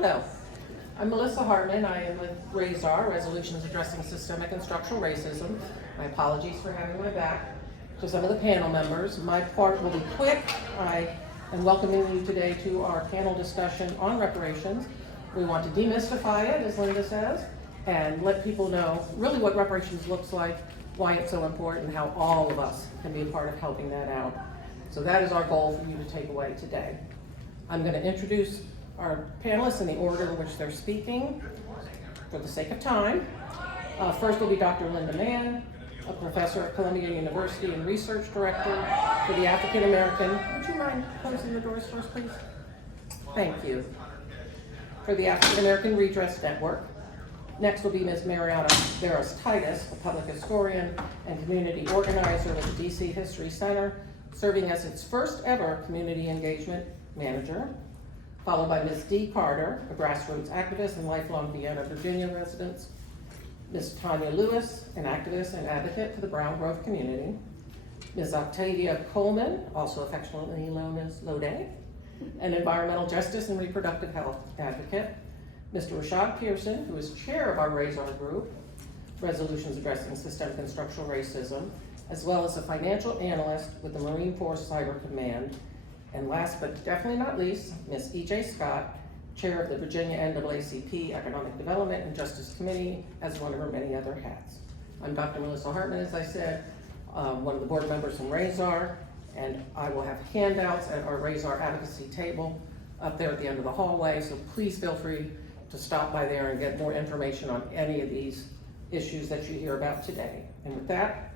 Hello, I'm Melissa Hartman. I am with RAISR, Resolutions Addressing Systemic and Structural Racism. My apologies for having my back. To some of the panel members, my part will be quick. I am welcoming you today to our panel discussion on reparations. We want to demystify it, as Linda says, and let people know really what reparations looks like, why it's so important, and how all of us can be a part of helping that out. So that is our goal for you to take away today. I'm going to introduce our panelists in the order in which they're speaking for the sake of time. First will be Dr. Linda Mann, a professor at Columbia University and research director for the African American. Would you mind closing the doors first, please? Thank you. For the African American Redress Network. Next will be Ms. Mariana Barros-Titus, a public historian and community organizer with the DC History Center, serving as its first ever community engagement manager. Followed by Ms. Dee Carter, a grassroots activist and lifelong Vienna, Virginia resident. Ms. Tanya Lewis, an activist and advocate for the Brown Grove community. Ms. Octavia Coleman, also affectionately known as Lode, an environmental justice and reproductive health advocate. Mr. Rashad Pearson, who is chair of our RAISR group, Resolutions Addressing Systemic and Structural Racism, as well as a financial analyst with the Marine Force Cyber Command. And last but definitely not least, Ms. E.J. Scott, chair of the Virginia NAACP Economic Development and Justice Committee, as one of her many other hats. I'm Dr. Melissa Hartman, as I said, one of the board members from RAISR, and I will have handouts at our RAISR advocacy table up there at the end of the hallway, so please feel free to stop by there and get more information on any of these issues that you hear about today. And with that,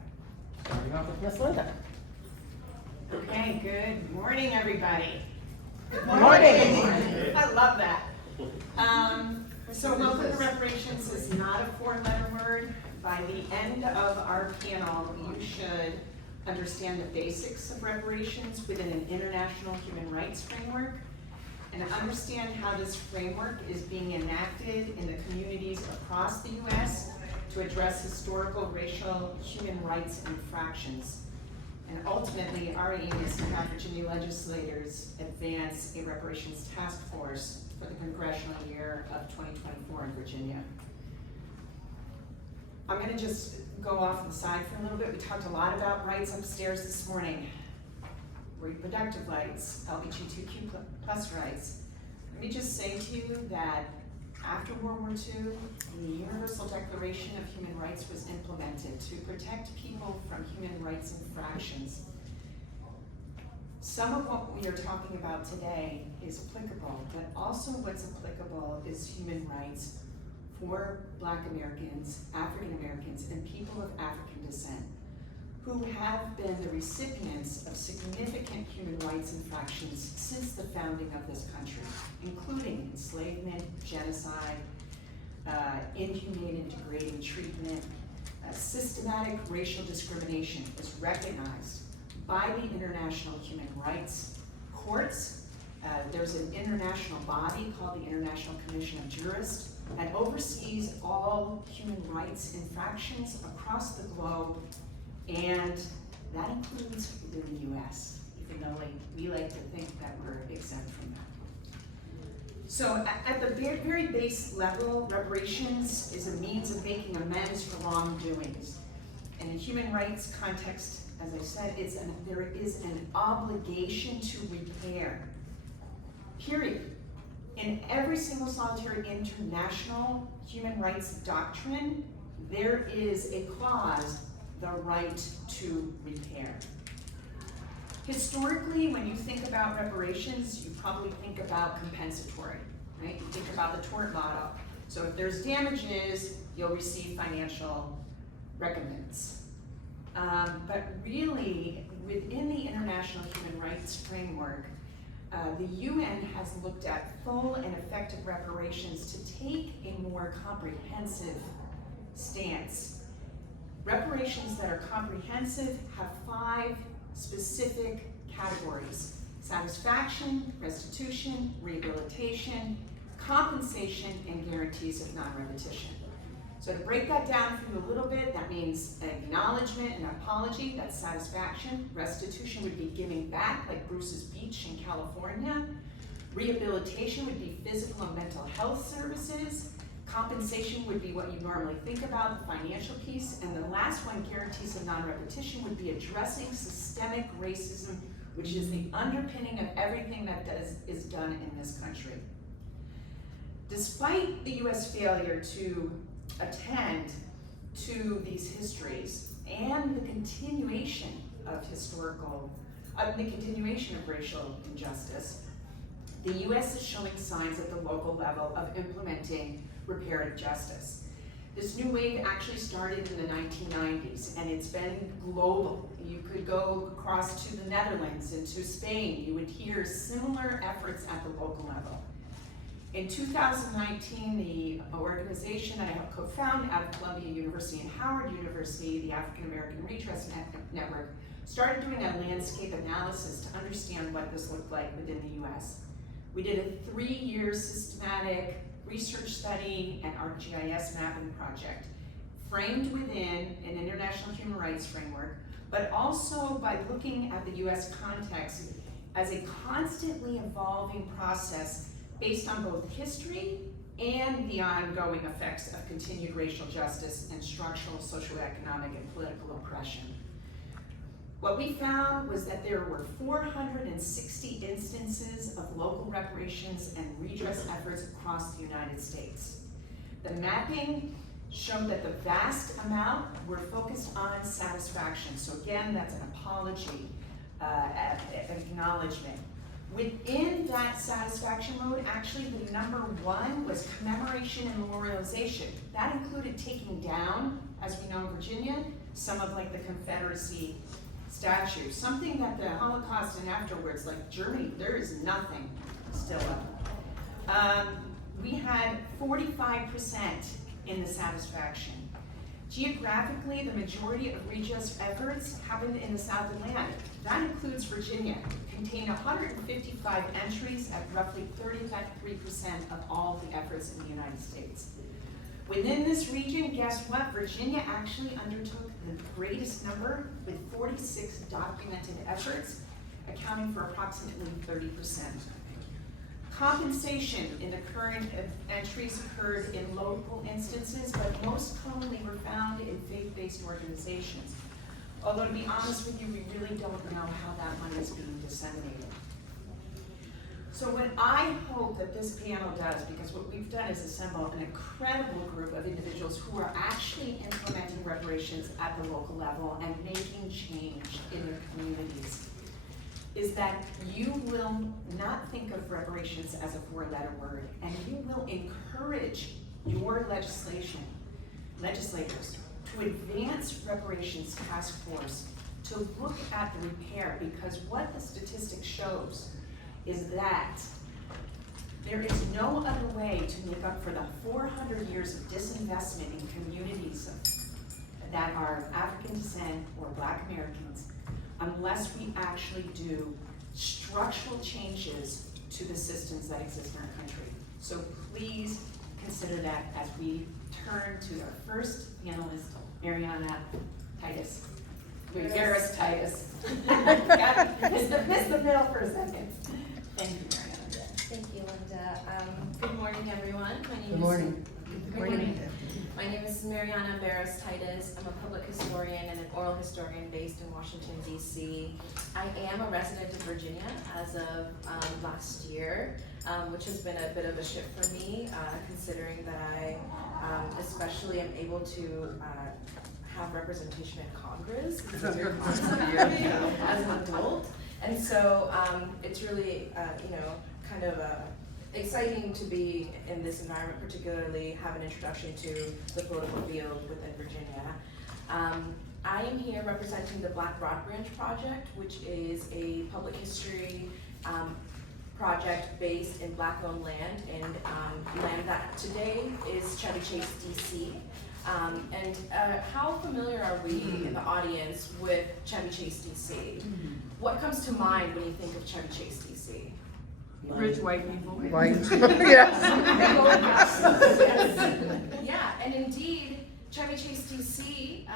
starting off with Ms. Linda. Okay, good morning, everybody. Good morning. I love that. So welcome to reparations is not a four-letter word. By the end of our panel, you should understand the basics of reparations within an international human rights framework and understand how this framework is being enacted in the communities across the U.S. to address historical, racial, human rights infractions. And ultimately, our aim is to have Virginia legislators advance a reparations task force for the congressional year of 2024 in Virginia. I'm gonna just go off the side for a little bit. We talked a lot about rights upstairs this morning. Reproductive rights, LGBTQ plus rights. Let me just say to you that after World War II, the Universal Declaration of Human Rights was implemented to protect people from human rights infractions. Some of what we are talking about today is applicable, but also what's applicable is human rights for Black Americans, African Americans, and people of African descent who have been the recipients of significant human rights infractions since the founding of this country, including enslavement, genocide, inhumane and degrading treatment. Systematic racial discrimination is recognized by the international human rights courts. There's an international body called the International Commission of Jurists that oversees all human rights infractions across the globe, and that includes within the US, even though we like to think that we're exempt from that. So at the very base level, reparations is a means of making amends for wrongdoings. And in human rights context, as I said, there is an obligation to repair, period. In every single solitary international human rights doctrine, there is a clause, the right to repair. Historically, when you think about reparations, you probably think about compensatory, right? You think about the tort model. So if there's damages, you'll receive financial recompense. But really, within the international human rights framework, the UN has looked at full and effective reparations to take a more comprehensive stance. Reparations that are comprehensive have 5 specific categories: satisfaction, restitution, rehabilitation, compensation, and guarantees of non-repetition. So to break that down for you a little bit, that means an acknowledgement and apology, that's satisfaction. Restitution would be giving back, like Bruce's Beach in California. Rehabilitation would be physical and mental health services. Compensation would be what you normally think about, the financial piece. And the last one, guarantees of non-repetition, would be addressing systemic racism, which is the underpinning of everything that is done in this country. Despite the US failure to attend to these histories and the continuation of racial injustice, the US is showing signs at the local level of implementing reparative justice. This new wave actually started in the 1990s, and it's been global. You could go across to the Netherlands and to Spain. You would hear similar efforts at the local level. In 2019, the organization that I helped co-found out of Columbia University and Howard University, the African American Redress Network, started doing a landscape analysis to understand what this looked like within the US. We did a 3-year systematic research study and ArcGIS mapping project, framed within an international human rights framework, but also by looking at the US context as a constantly evolving process based on both history and the ongoing effects of continued racial justice and structural socioeconomic and political oppression. What we found was that there were 460 instances of local reparations and redress efforts across the United States. The mapping showed that the vast amount were focused on satisfaction. So again, that's an apology, acknowledgement. Within that satisfaction mode, actually the number one was commemoration and memorialization. That included taking down, as we know in Virginia, some of like the Confederacy statues, something that the Holocaust and afterwards, like Germany, there is nothing still up. We had 45% in the satisfaction. Geographically, the majority of redress efforts happened in the South Atlantic. That includes Virginia, contained 155 entries at roughly 33% of all the efforts in the United States. Within this region, guess what? Virginia actually undertook the greatest number with 46 documented efforts, accounting for approximately 30%. Compensation in the current entries occurred in local instances, but most commonly were found in faith-based organizations. Although to be honest with you, we really don't know how that money is being disseminated. So what I hope that this panel does, because what we've done is assemble an incredible group of individuals who are actually implementing reparations at the local level and making change in their communities, is that you will not think of reparations as a 4-letter word, and you will encourage your legislators to advance reparations task force to look at the repair, because what the statistic shows is that there is no other way to make up for the 400 years of disinvestment in communities that are African descent or Black Americans, unless we actually do structural changes to the systems that exist in our country. So please consider that as we turn to our first panelist, Mariana Titus. Barris Titus. Missed the middle for a second. Thank you, Mariana. Thank you, Linda. Good morning, everyone. Good morning. Good morning. My name is Mariana Barris Titus. I'm a public historian and an oral historian based in Washington, D.C. I am a resident of Virginia as of last year, which has been a bit of a shift for me, considering that I especially am able to have representation in Congress as an adult. And so it's really, kind of exciting to be in this environment, particularly have an introduction to the political field within Virginia. I am here representing the Black Broad Branch Project, which is a public history project based in Black-owned land and land that today is Chevy Chase, DC. And how familiar are we in the audience with Chevy Chase, DC? What comes to mind when you think of Chevy Chase, DC? Rich white people. White. Yes. Yeah, and indeed, Chevy Chevy Chase, DC,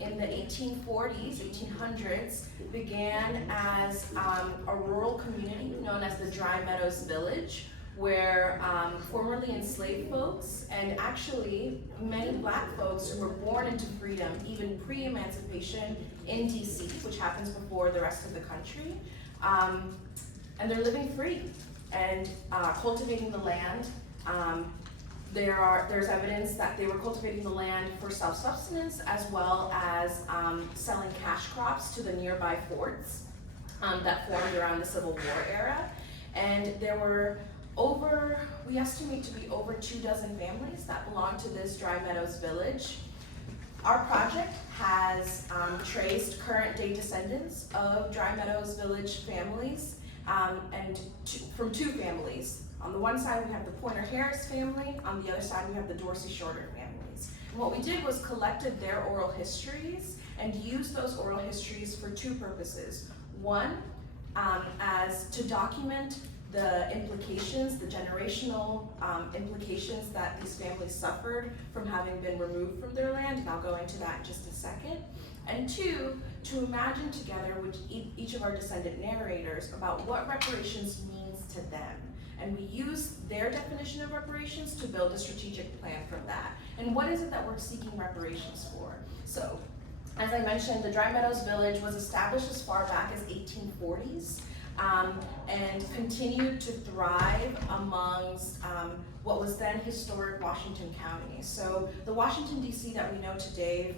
in the 1840s, 1800s, began as a rural community known as the Dry Meadows Village, where formerly enslaved folks and actually many black folks who were born into freedom, even pre-emancipation in DC, which happens before the rest of the country, and they're living free and cultivating the land. There's evidence that they were cultivating the land for self-sustenance as well as selling cash crops to the nearby forts that formed around the Civil War era. And there were we estimate to be over 24 families that belong to this Dry Meadows Village. Our project has traced current day descendants of Dry Meadows Village families, from two families. On the one side, we have the Pointer Harris family. On the other side, we have the Dorsey Shorter families. And what we did was collected their oral histories and used those oral histories for two purposes. One, as to document the implications, the generational implications that these families suffered from having been removed from their land, and I'll go into that in just a second. And two, to imagine together with each of our descendant narrators about what reparations means to them. And we use their definition of reparations to build a strategic plan from that. And what is it that we're seeking reparations for? So, as I mentioned, the Dry Meadows Village was established as far back as 1840s. And continued to thrive amongst what was then historic Washington County. So the Washington, D.C. that we know today,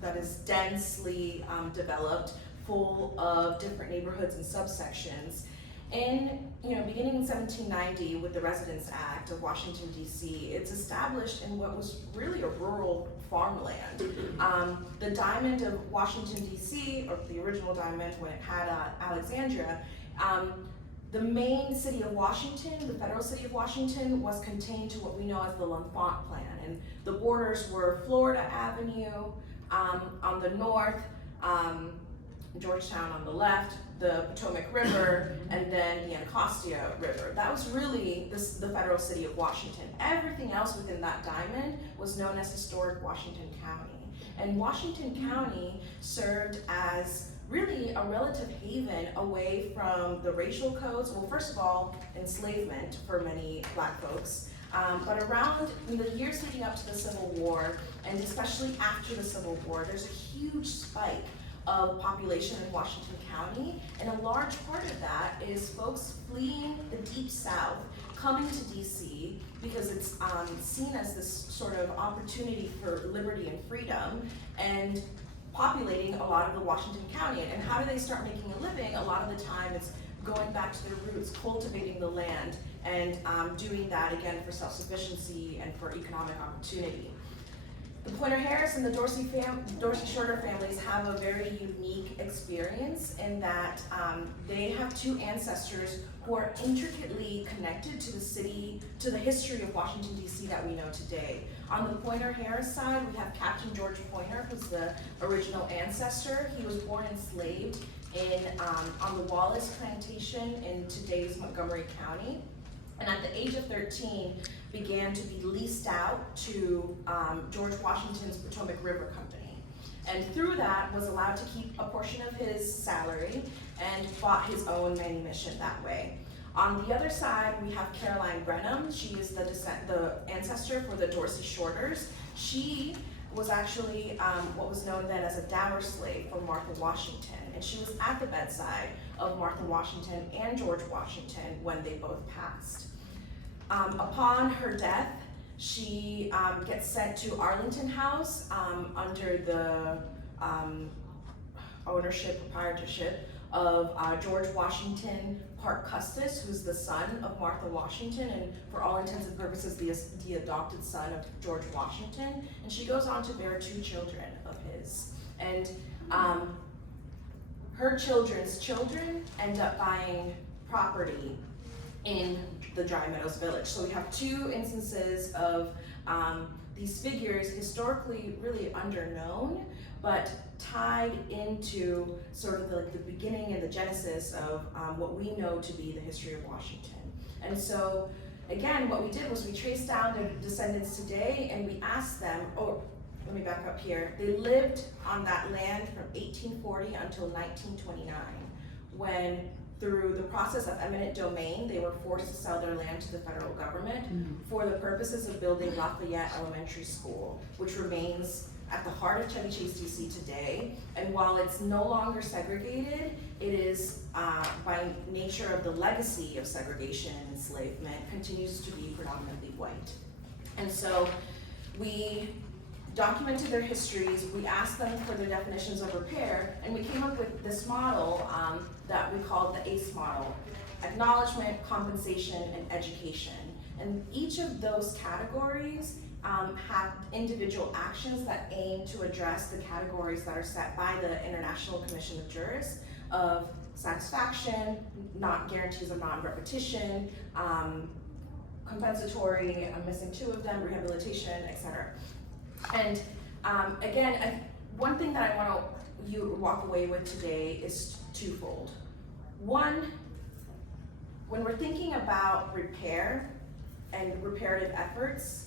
that is densely developed, full of different neighborhoods and subsections. Beginning in 1790 with the Residence Act of Washington, D.C., it's established in what was really a rural farmland. The Diamond of Washington, D.C., or the original Diamond when it had Alexandria, the main city of Washington, the federal city of Washington, was contained to what we know as the L'Enfant Plan. And the borders were Florida Avenue on the north, Georgetown on the left, the Potomac River, and then the Anacostia River. That was really the federal city of Washington. Everything else within that diamond was known as historic Washington County. And Washington County served as really a relative haven away from the racial codes. Well, first of all, enslavement for many black folks, but around in the years leading up to the Civil War, and especially after the Civil War, there's a huge spike of population in Washington County, and a large part of that is folks fleeing the Deep South, coming to DC because it's seen as this sort of opportunity for liberty and freedom, and populating a lot of the Washington County. And how do they start making a living? A lot of the time it's going back to their roots, cultivating the land, and doing that again for self-sufficiency and for economic opportunity. The Pointer Harris and the Dorsey Shorter families have a very unique experience in that they have two ancestors who are intricately connected to the city, to the history of Washington, D.C. that we know today. On the Pointer Harris side, we have Captain George Pointer, who's the original ancestor. He was born enslaved on the Wallace Plantation in today's Montgomery County. And at the age of 13, began to be leased out to George Washington's Potomac River Company. And through that, was allowed to keep a portion of his salary and bought his own manumission that way. On the other side, we have Caroline Brenham. She is the ancestor for the Dorsey Shorters. She was actually what was known then as a dower slave for Martha Washington. And she was at the bedside of Martha Washington and George Washington when they both passed. Upon her death, she gets sent to Arlington House under the proprietorship of George Washington Parke Custis, who's the son of Martha Washington, and for all intents and purposes, the adopted son of George Washington. And she goes on to bear 2 children of his. And her children's children end up buying property in the Dry Meadows Village. So we have 2 instances of these figures historically really underknown, but tied into sort of the beginning and the genesis of what we know to be the history of Washington. And so again, what we did was we traced down the descendants today, and we asked them, let me back up here. They lived on that land from 1840 until 1929, when through the process of eminent domain, they were forced to sell their land to the federal government for the purposes of building Lafayette Elementary School, which remains at the heart of Chevy Chase, DC today. And while it's no longer segregated, it is, by nature of the legacy of segregation and enslavement, continues to be predominantly white. And so we documented their histories, we asked them for their definitions of repair, and we came up with this model that we called the ACE model: acknowledgement, compensation, and education. And each of those categories have individual actions that aim to address the categories that are set by the International Commission of Jurists of satisfaction, not guarantees of non-repetition, compensatory, I'm missing two of them, rehabilitation, etc. And again, one thing that I want you to walk away with today is twofold. One, when we're thinking about repair and reparative efforts,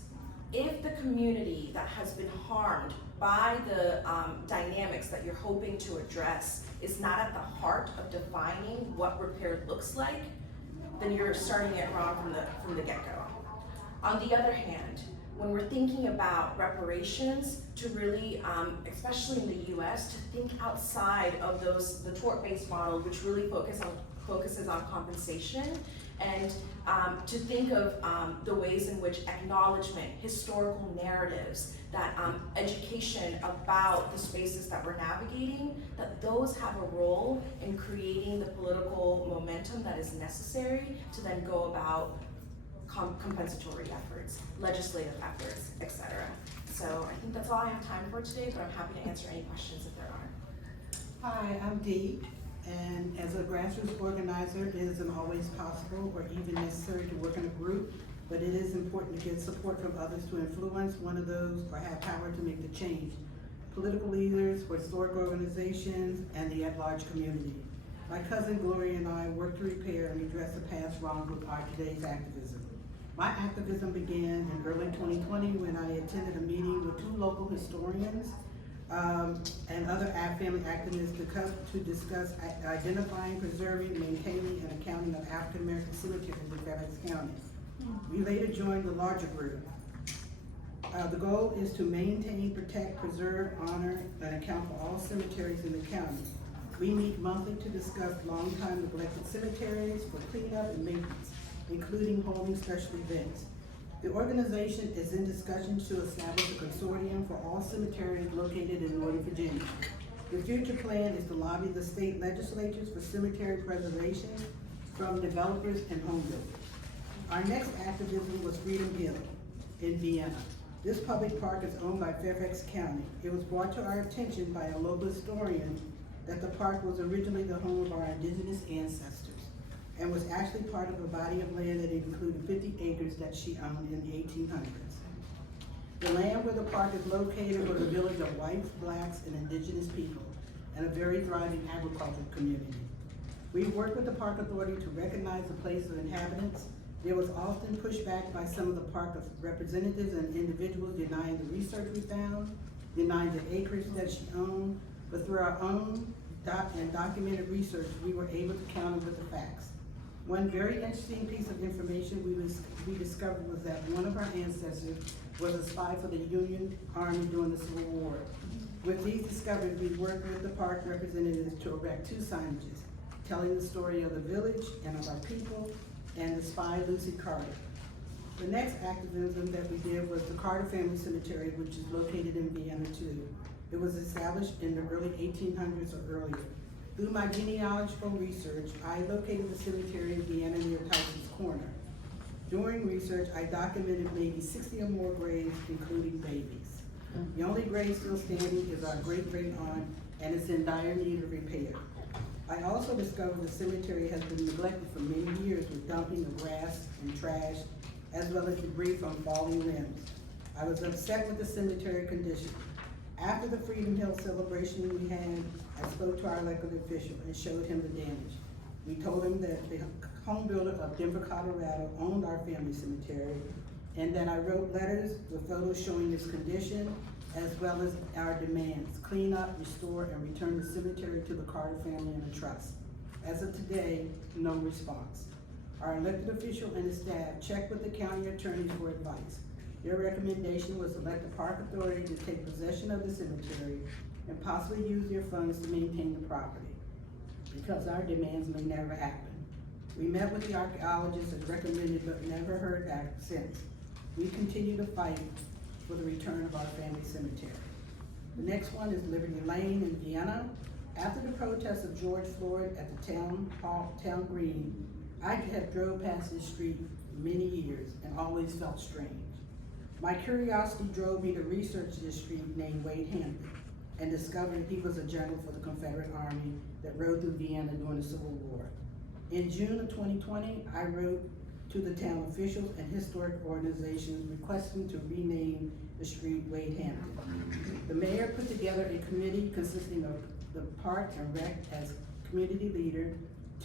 if the community that has been harmed by the dynamics that you're hoping to address is not at the heart of defining what repair looks like, then you're starting it wrong from the get-go. On the other hand, when we're thinking about reparations, to really, especially in the US, to think outside of the tort-based model, which really focuses on compensation, and to think of the ways in which acknowledgement, historical narratives, that education about the spaces that we're navigating, that those have a role in creating the political momentum that is necessary to then go about compensatory efforts, legislative efforts, etc. So I think that's all I have time for today, but I'm happy to answer any questions if there are. Hi, I'm Dee, and as a grassroots organizer, it isn't always possible or even necessary to work in a group, but it is important to get support from others to influence one of those or have power to make the change. Political leaders, historic organizations, and the at-large community. My cousin Gloria and I work to repair and redress the past wrongs with our today's activism. My activism began in early 2020 when I attended a meeting with two local historians and other family activists to discuss identifying, preserving, maintaining, and accounting of African American cemeteries in Fairfax County. We later joined the larger group. The goal is to maintain, protect, preserve, honor, and account for all cemeteries in the county. We meet monthly to discuss long-time neglected cemeteries for cleanup and maintenance, including holding special events. The organization is in discussion to establish a consortium for all cemeteries located in Northern Virginia. The future plan is to lobby the state legislatures for cemetery preservation from developers and home builders. Our next activism was Freedom Hill in Vienna. This public park is owned by Fairfax County. It was brought to our attention by a local historian that the park was originally the home of our indigenous ancestors and was actually part of a body of land that included 50 acres that she owned in the 1800s. The land where the park is located was a village of whites, blacks, and indigenous people, and a very thriving agricultural community. We worked with the Park Authority to recognize the place of inhabitants. There was often pushback by some of the park representatives and individuals denying the research we found, denying the acreage that she owned, but through our own documented research, we were able to counter with the facts. One very interesting piece of information we discovered was that one of our ancestors was a spy for the Union Army during the Civil War. With these discoveries, we worked with the park representatives to erect two signages, telling the story of the village and of our people, and the spy Lucy Carter. The next activism that we did was the Carter Family Cemetery, which is located in Vienna too. It was established in the early 1800s or earlier. Through my genealogical research, I located the cemetery in Vienna near Tyson's Corner. During research, I documented maybe 60 or more graves, including babies. The only grave still standing is our great-great-aunt, and it's in dire need of repair. I also discovered the cemetery has been neglected for many years with dumping of grass and trash, as well as debris from falling limbs. I was upset with the cemetery condition. After the Freedom Hill celebration we had, I spoke to our elected official and showed him the damage. We told him that the home builder of Denver, Colorado owned our family cemetery, and then I wrote letters with photos showing its condition, as well as our demands: clean up, restore, and return the cemetery to the Carter family in a trust. As of today, no response. Our elected official and his staff checked with the county attorney for advice. Their recommendation was to let the park authority to take possession of the cemetery and possibly use their funds to maintain the property, because our demands may never happen. We met with the archaeologists as recommended, but never heard back since. We continue to fight for the return of our family cemetery. The next one is Liberty Lane in Vienna. After the protests of George Floyd at the town green, I have drove past this street many years and always felt strange. My curiosity drove me to research this street named Wade Hampton and discovered he was a general for the Confederate Army that rode through Vienna during the Civil War. In June of 2020, I wrote to the town officials and historic organizations requesting to rename the street Wade Hampton. The mayor put together a committee consisting of the Park and Rec as community leader,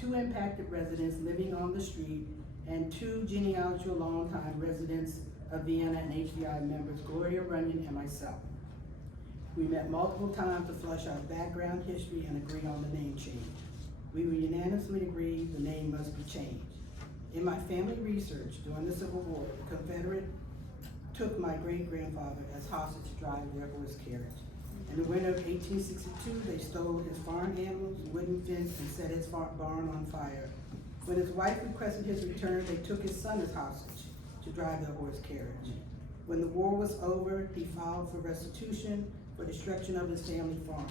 2 impacted residents living on the street, and 2 genealogical longtime residents of Vienna and HDI members, Gloria Runyon and myself. We met multiple times to flush out background history and agree on the name change. We were unanimously agreed the name must be changed. In my family research during the Civil War, the Confederate took my great-grandfather as hostage to drive their horse carriage. In the winter of 1862, they stole his farm animals, wooden fence, and set his barn on fire. When his wife requested his return, they took his son as hostage to drive their horse carriage. When the war was over, he filed for restitution for destruction of his family farm,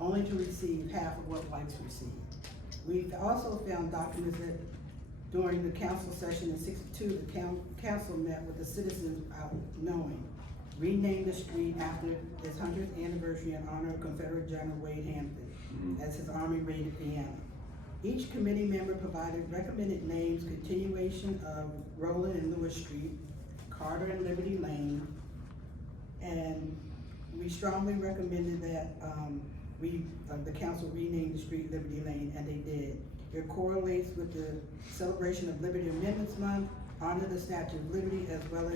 only to receive half of what whites received. We also found documents that during the council session in '62, the council met with the citizens without knowing, renamed the street after his 100th anniversary in honor of Confederate General Wade Hampton as his army raided Vienna. Each committee member provided recommended names: continuation of Roland and Lewis Street, Carter and Liberty Lane, and we strongly recommended that the council rename the street Liberty Lane, and they did. It correlates with the celebration of Liberty Amendments Month, honor the Statue of Liberty, as well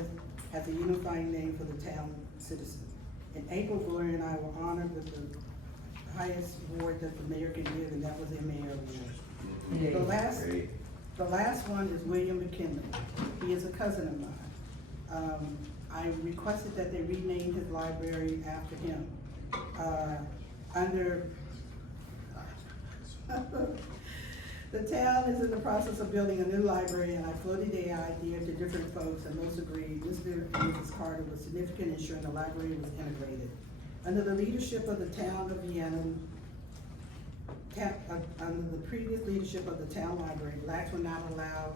as a unifying name for the town citizens. In April, Gloria and I were honored with the highest award that the mayor can give, and that was a mayor award. The last one is William McKinley. He is a cousin of mine. I requested that they rename his library after him. The town is in the process of building a new library, and I floated the idea to different folks, and most agreed. Mr. and Mrs. Carter was significant in ensuring the library was integrated. Under the leadership of the town of Vienna, under the previous leadership of the town library, blacks were not allowed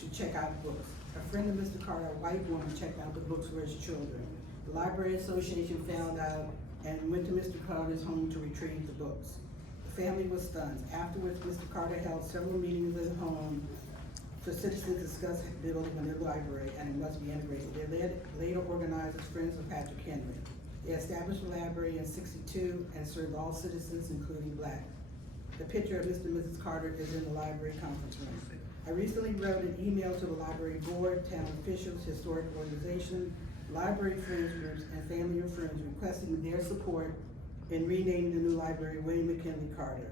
to check out books. A friend of Mr. Carter, a white woman, checked out the books for his children. The Library Association found out and went to Mr. Carter's home to retrieve the books. The family was stunned. Afterwards, Mr. Carter held several meetings at home for citizens to discuss building a new library, and it must be integrated. They later organized as Friends of Patrick Henry. They established the library in '62 and served all citizens, including black. The picture of Mr. and Mrs. Carter is in the library conference room. I recently wrote an email to the library board, town officials, historic organizations, library friends groups, and family and friends requesting their support in renaming the new library William McKinley Carter.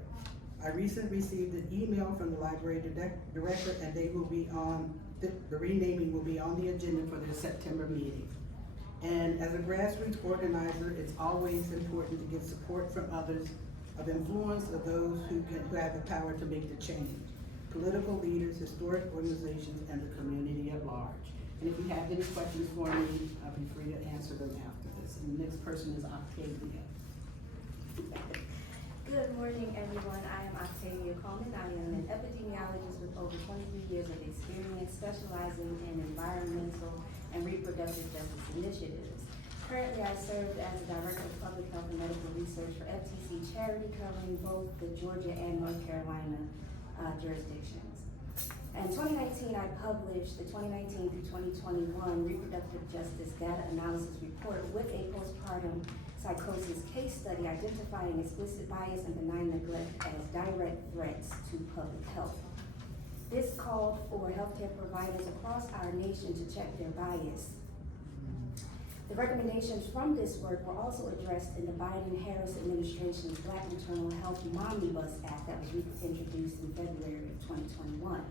I recently received an email from the library director, and they will be on, the renaming will be on the agenda for their September meeting. And as a grassroots organizer, it's always important to get support from others of influence, of those who have the power to make the change. Political leaders, historic organizations, and the community at large. And if you have any questions for me, I'll be free to answer them after this. And the next person is Octavia. Good morning, everyone. I am Octavia Coleman. I am an epidemiologist with over 23 years of experience specializing in environmental and reproductive justice initiatives. Currently, I serve as the Director of Public Health and Medical Research for FTC Charity, covering both the Georgia and North Carolina jurisdictions. In 2019, I published the 2019 through 2021 Reproductive Justice Data Analysis Report with a postpartum psychosis case study identifying explicit bias and benign neglect as direct threats to public health. This called for healthcare providers across our nation to check their bias. The recommendations from this work were also addressed in the Biden-Harris administration's Black Maternal Health Omnibus Act that was introduced in February of 2021.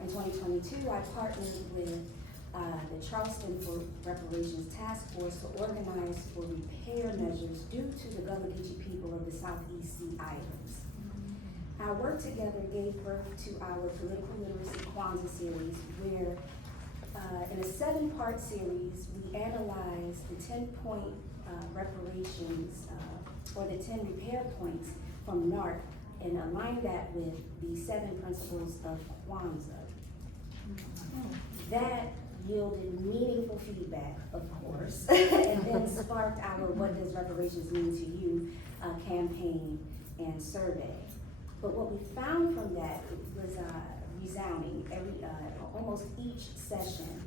In 2022, I partnered with the Charleston for Reparations Task Force to organize for repair measures due to the Gullah Geechee people of the Southeast Sea Islands. Our work together gave birth to our Political Literacy Kwanzaa series, where in a 7-part series, we analyzed the 10-point reparations, or the 10 repair points from NARC, and aligned that with the 7 principles of Kwanzaa. That yielded meaningful feedback, of course, and then sparked our What Does Reparations Mean to You campaign and survey. But what we found from that was resounding. Almost each session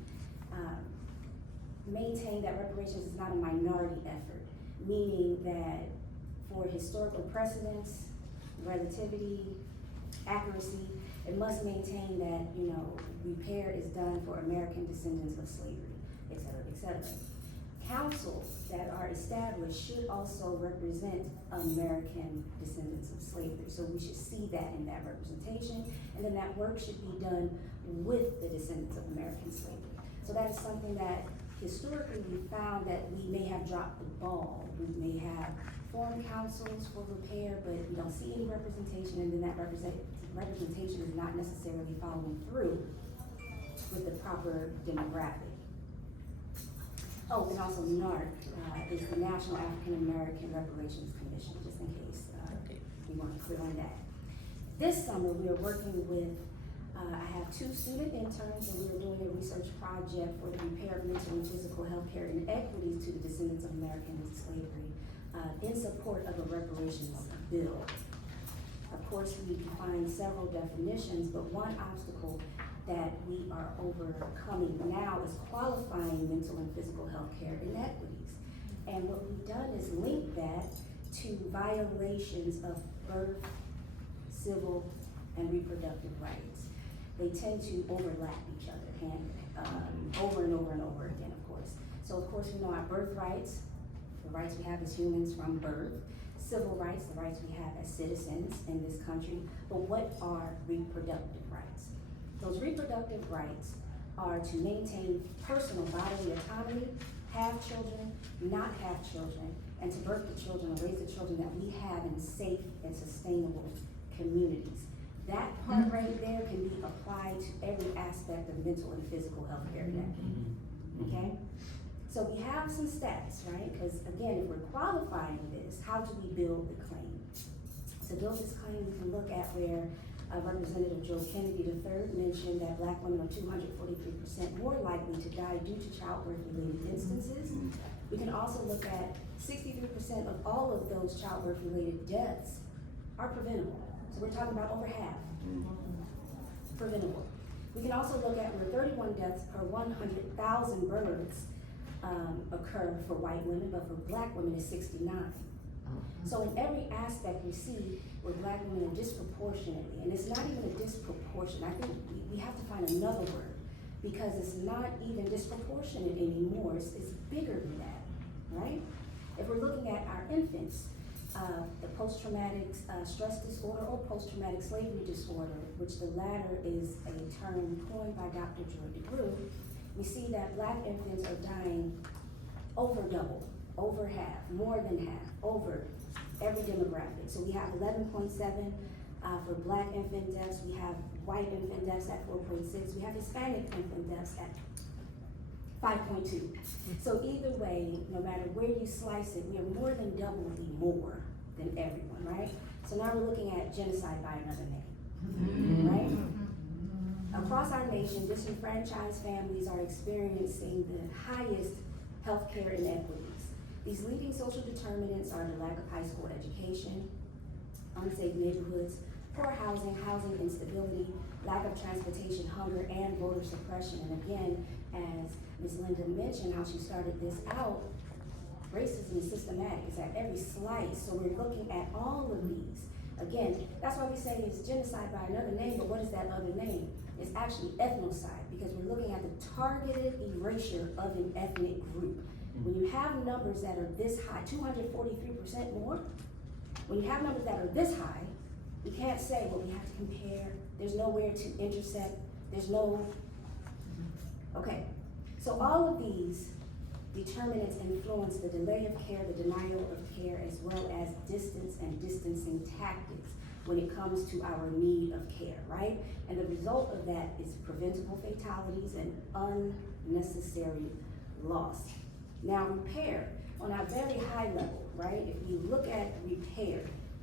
maintained that reparations is not a minority effort, meaning that for historical precedence, relativity, accuracy, it must maintain that, repair is done for American descendants of slavery, et cetera, et cetera. Councils that are established should also represent American descendants of slavery. So we should see that in that representation, and then that work should be done with the descendants of American slavery. So that is something that historically we found that we may have dropped the ball. We may have formed councils for repair, but we don't see any representation, and then that representation is not necessarily following through with the proper demographic. Oh, and also NARC is the National African American Reparations Commission, just in case we weren't clear on that. This summer, we are working with, I have 2 student interns, and we are doing a research project for the repair of mental and physical health care inequities to the descendants of American slavery in support of a reparations bill. Of course, we defined several definitions, but one obstacle that we are overcoming now is qualifying mental and physical health care inequities. And what we've done is link that to violations of birth, civil, and reproductive rights. They tend to overlap each other, over and over and over again, of course. So of course, we know our birth rights, the rights we have as humans from birth, civil rights, the rights we have as citizens in this country, but what are reproductive rights? Those reproductive rights are to maintain personal bodily autonomy, have children, not have children, and to birth the children and raise the children that we have in safe and sustainable communities. That part right there can be applied to every aspect of mental and physical health care inequity, okay? So we have some stats, right? Because again, if we're qualifying this, how do we build the claim? To build this claim, we can look at where Representative Joe Kennedy III mentioned that Black women are 243% more likely to die due to childbirth-related instances. We can also look at 63% of all of those childbirth-related deaths are preventable. So we're talking about over half preventable. We can also look at where 31 deaths per 100,000 births occur for white women, but for Black women it's 69. So in every aspect we see where Black women are disproportionately, and it's not even a disproportion, I think we have to find another word, because it's not even disproportionate anymore, it's bigger than that, right? If we're looking at our infants, the post-traumatic stress disorder or post-traumatic slavery disorder, which the latter is a term coined by Dr. Joy DeGruy, we see that Black infants are dying over double, over half, more than half, over every demographic. So we have 11.7 for Black infant deaths, we have white infant deaths at 4.6, we have Hispanic infant deaths at 5.2. So either way, no matter where you slice it, we are more than doubly more than everyone, right? So now we're looking at genocide by another name, right? Across our nation, disenfranchised families are experiencing the highest healthcare inequities. These leading social determinants are the lack of high school education, unsafe neighborhoods, poor housing, housing instability, lack of transportation, hunger, and voter suppression. And again, as Ms. Linda mentioned, how she started this out, racism is systematic, it's at every slice. So we're looking at all of these. Again, that's why we say it's genocide by another name, but what is that other name? It's actually ethnocide, because we're looking at the targeted erasure of an ethnic group. When you have numbers that are this high, 243% more, when you have numbers that are this high, you can't say, well, we have to compare, there's nowhere to intersect, there's no, okay. So all of these determinants influence the delay of care, the denial of care, as well as distance and distancing tactics when it comes to our need of care, right? And the result of that is preventable fatalities and unnecessary loss. Now, repair, on a very high level, right? If you look at repair,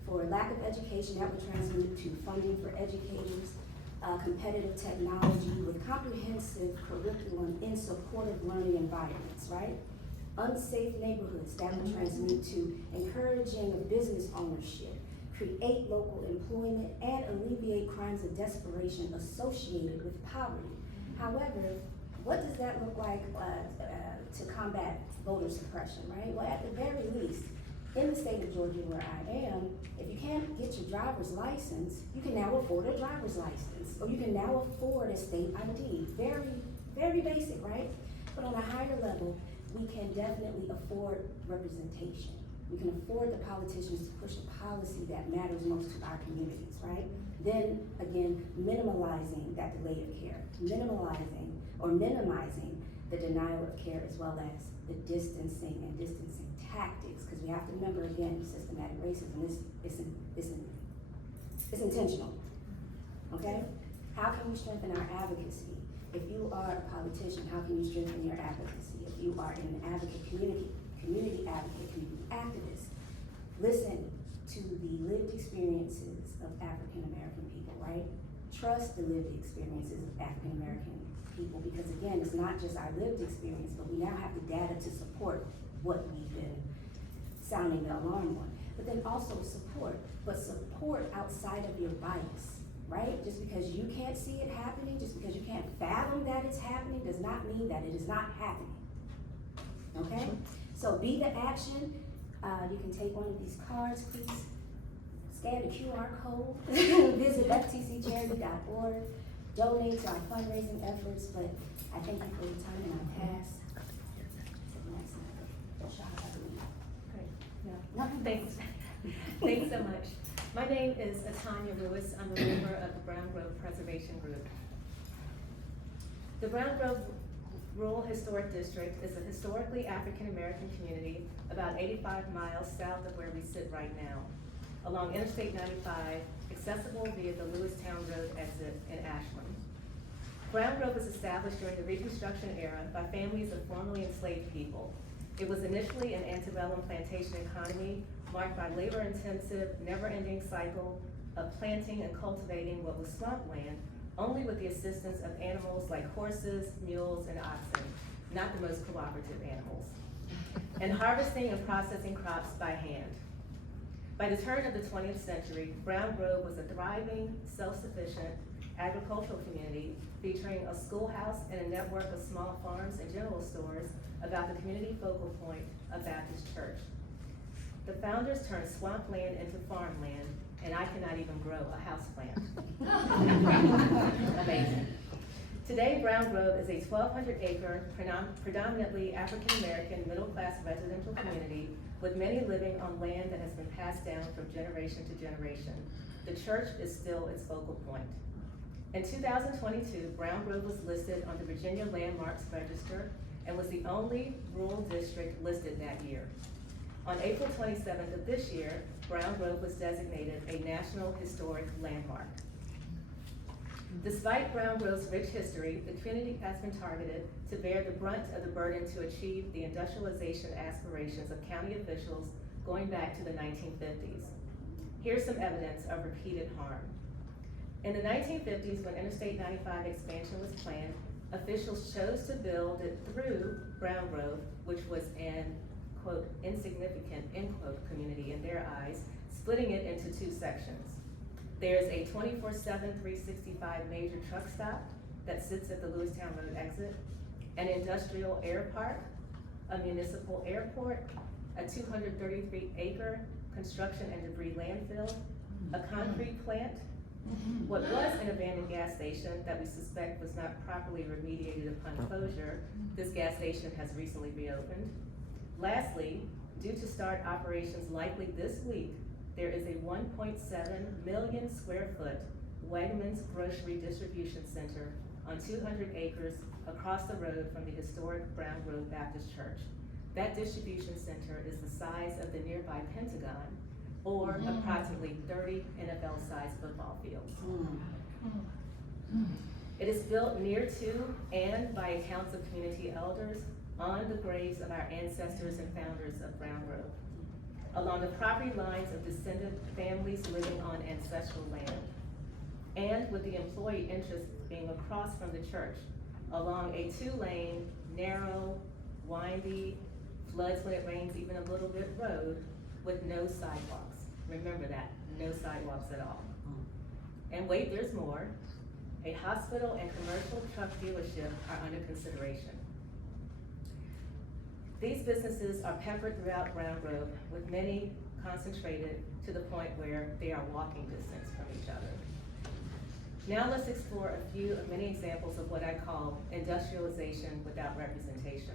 for lack of education, that would transmit to funding for educators, competitive technology with comprehensive curriculum in supportive learning environments, right? Unsafe neighborhoods, that would transmit to encouraging of business ownership, create local employment, and alleviate crimes of desperation associated with poverty. However, what does that look like to combat voter suppression, right? Well, at the very least, in the state of Georgia where I am, if you can't get your driver's license, you can now afford a driver's license, or you can now afford a state ID. Very, very basic, right? But on a higher level, we can definitely afford representation. We can afford the politicians to push a policy that matters most to our communities, right? Then, again, minimalizing that delay of care, minimizing the denial of care, as well as the distancing and distancing tactics, because we have to remember, again, systematic racism is intentional, okay? How can we strengthen our advocacy? If you are a politician, how can you strengthen your advocacy? If you are an advocate, community advocate, community activist, listen to the lived experiences of African American people, right? Trust the lived experiences of African American people, because again, it's not just our lived experience, but we now have the data to support what we've been sounding the alarm on. But then also support outside of your bias, right? Just because you can't see it happening, just because you can't fathom that it's happening, does not mean that it is not happening, okay? So be the action. You can take one of these cards, please. Scan the QR code, visit ftccharity.org, donate to our fundraising efforts, but I thank you for your time and I'll pass to the next shot, I believe. Great. Yeah. Nothing. Thanks. Thanks so much. My name is Tanya Lewis. I'm a member of the Brown Grove Preservation Group. The Brown Grove Rural Historic District is a historically African American community about 85 miles south of where we sit right now, along Interstate 95, accessible via the Lewistown Road exit in Ashland. Brown Grove was established during the Reconstruction era by families of formerly enslaved people. It was initially an antebellum plantation economy marked by labor-intensive, never-ending cycle of planting and cultivating what was swampland, only with the assistance of animals like horses, mules, and oxen, not the most cooperative animals, and harvesting and processing crops by hand. By the turn of the 20th century, Brown Grove was a thriving, self-sufficient agricultural community featuring a schoolhouse and a network of small farms and general stores about the community focal point of Baptist Church. The founders turned swampland into farmland, and I cannot even grow a houseplant. Amazing. Today, Brown Grove is a 1,200-acre, predominantly African-American middle-class residential community with many living on land that has been passed down from generation to generation. The church is still its focal point. In 2022, Brown Grove was listed on the Virginia Landmarks Register and was the only rural district listed that year. On April 27th of this year, Brown Grove was designated a National Historic Landmark. Despite Brown Grove's rich history, the community has been targeted to bear the brunt of the burden to achieve the industrialization aspirations of county officials going back to the 1950s. Here's some evidence of repeated harm. In the 1950s, when Interstate 95 expansion was planned, officials chose to build it through Brown Grove, which was an, quote, insignificant, end quote, community in their eyes, splitting it into two sections. There's a 24/7, 365 major truck stop that sits at the Lewistown Road exit, an industrial air park, a municipal airport, a 233-acre construction and debris landfill, a concrete plant, what was an abandoned gas station that we suspect was not properly remediated upon closure. This gas station has recently reopened. Lastly, due to start operations likely this week, there is a 1.7 million square foot Wegmans grocery distribution center on 200 acres across the road from the historic Brown Grove Baptist Church. That distribution center is the size of the nearby Pentagon, or approximately 30 NFL-sized football fields. It is built near to and by accounts of community elders on the graves of our ancestors and founders of Brown Grove, along the property lines of descendant families living on ancestral land, and with the employee interest being across from the church, along a 2-lane, narrow, windy, floods when it rains even a little bit road with no sidewalks. Remember that, no sidewalks at all. And wait, there's more. A hospital and commercial truck dealership are under consideration. These businesses are peppered throughout Brown Grove, with many concentrated to the point where they are walking distance from each other. Now let's explore a few of many examples of what I call industrialization without representation.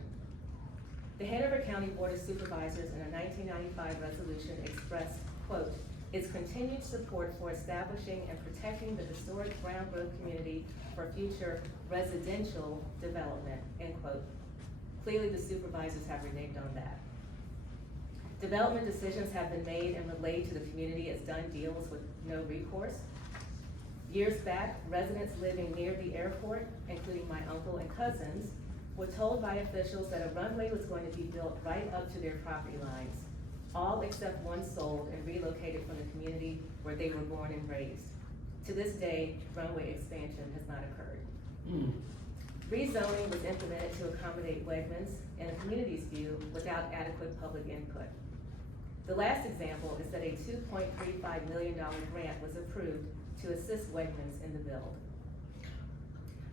The Hanover County Board of Supervisors in a 1995 resolution expressed, quote, its continued support for establishing and protecting the historic Brown Grove community for future residential development, end quote. Clearly the supervisors have reneged on that. Development decisions have been made and relayed to the community as done deals with no recourse. Years back, residents living near the airport, including my uncle and cousins, were told by officials that a runway was going to be built right up to their property lines. All except one sold and relocated from the community where they were born and raised. To this day, runway expansion has not occurred. Rezoning was implemented to accommodate Wegmans in the community's view without adequate public input. The last example is that a $2.35 million grant was approved to assist Wegmans in the build.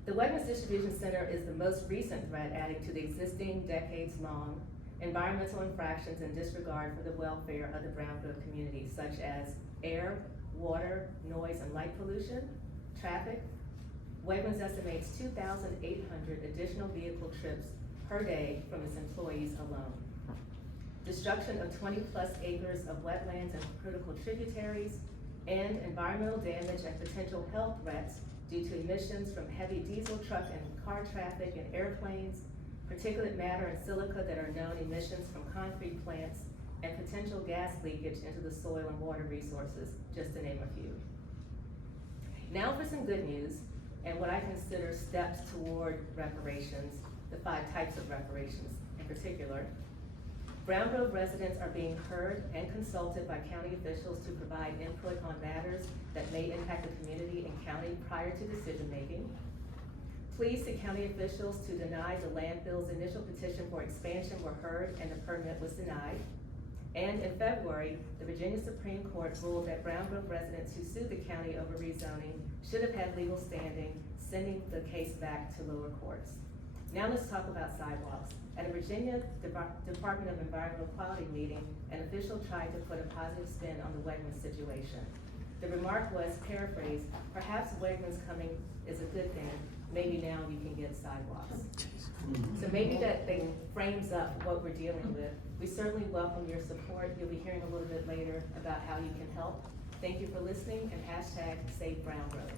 The Wegmans Distribution Center is the most recent threat adding to the existing decades-long environmental infractions and disregard for the welfare of the Brown Grove community, such as air, water, noise, and light pollution, traffic. Wegmans estimates 2,800 additional vehicle trips per day from its employees alone. Destruction of 20-plus acres of wetlands and critical tributaries, and environmental damage and potential health threats due to emissions from heavy diesel truck and car traffic and airplanes, particulate matter and silica that are known emissions from concrete plants, and potential gas leakage into the soil and water resources, just to name a few. Now for some good news, and what I consider steps toward reparations, the 5 types of reparations in particular. Brown Grove residents are being heard and consulted by county officials to provide input on matters that may impact the community and county prior to decision making. Pleas to county officials to deny the landfill's initial petition for expansion were heard and the permit was denied. And in February, the Virginia Supreme Court ruled that Brown Grove residents who sued the county over rezoning should have had legal standing, sending the case back to lower courts. Now let's talk about sidewalks. At a Virginia Department of Environmental Quality meeting, an official tried to put a positive spin on the Wegmans situation. The remark was, paraphrased, perhaps Wegmans coming is a good thing, maybe now you can get sidewalks. So maybe that thing frames up what we're dealing with. We certainly welcome your support. You'll be hearing a little bit later about how you can help. Thank you for listening, and hashtag Save Brown Grove.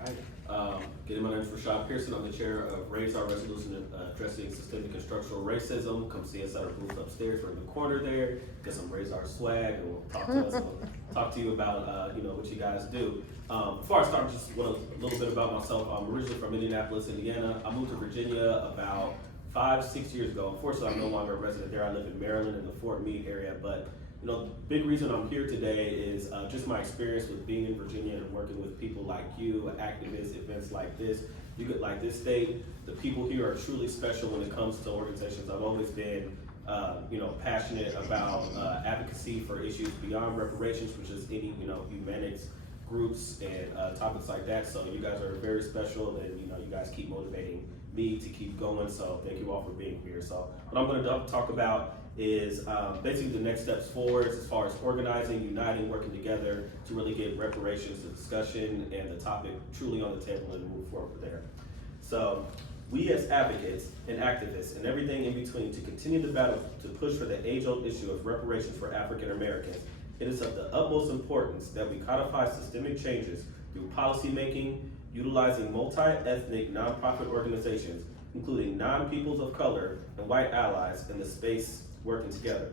All right. Again, my name is Rashad Pearson. I'm the chair of Raise Our Resolution Addressing Systemic and Structural Racism. Come see us at our booth upstairs. We're in the corner there. Get some Raise Our swag, and we'll talk to us. We'll talk to you about what you guys do. Before I start, just a little bit about myself. I'm originally from Indianapolis, Indiana. I moved to Virginia about 5-6 years ago. Unfortunately, I'm no longer a resident there. I live in Maryland in the Fort Meade area, but the big reason I'm here today is just my experience with being in Virginia and working with people like you, activists, events like this. You could, like this state, the people here are truly special when it comes to organizations. I've always been, passionate about advocacy for issues beyond reparations, which is any, humanities groups and topics like that. So you guys are very special, and you guys keep motivating me to keep going. So thank you all for being here. So what I'm going to talk about is basically the next steps forward as far as organizing, uniting, working together to really get reparations to discussion and the topic truly on the table and move forward there. So We as advocates and activists and everything in between to continue the battle to push for the age-old issue of reparations for African Americans, it is of the utmost importance that we codify systemic changes through policymaking, utilizing multi-ethnic nonprofit organizations, including non-peoples of color and white allies in the space working together.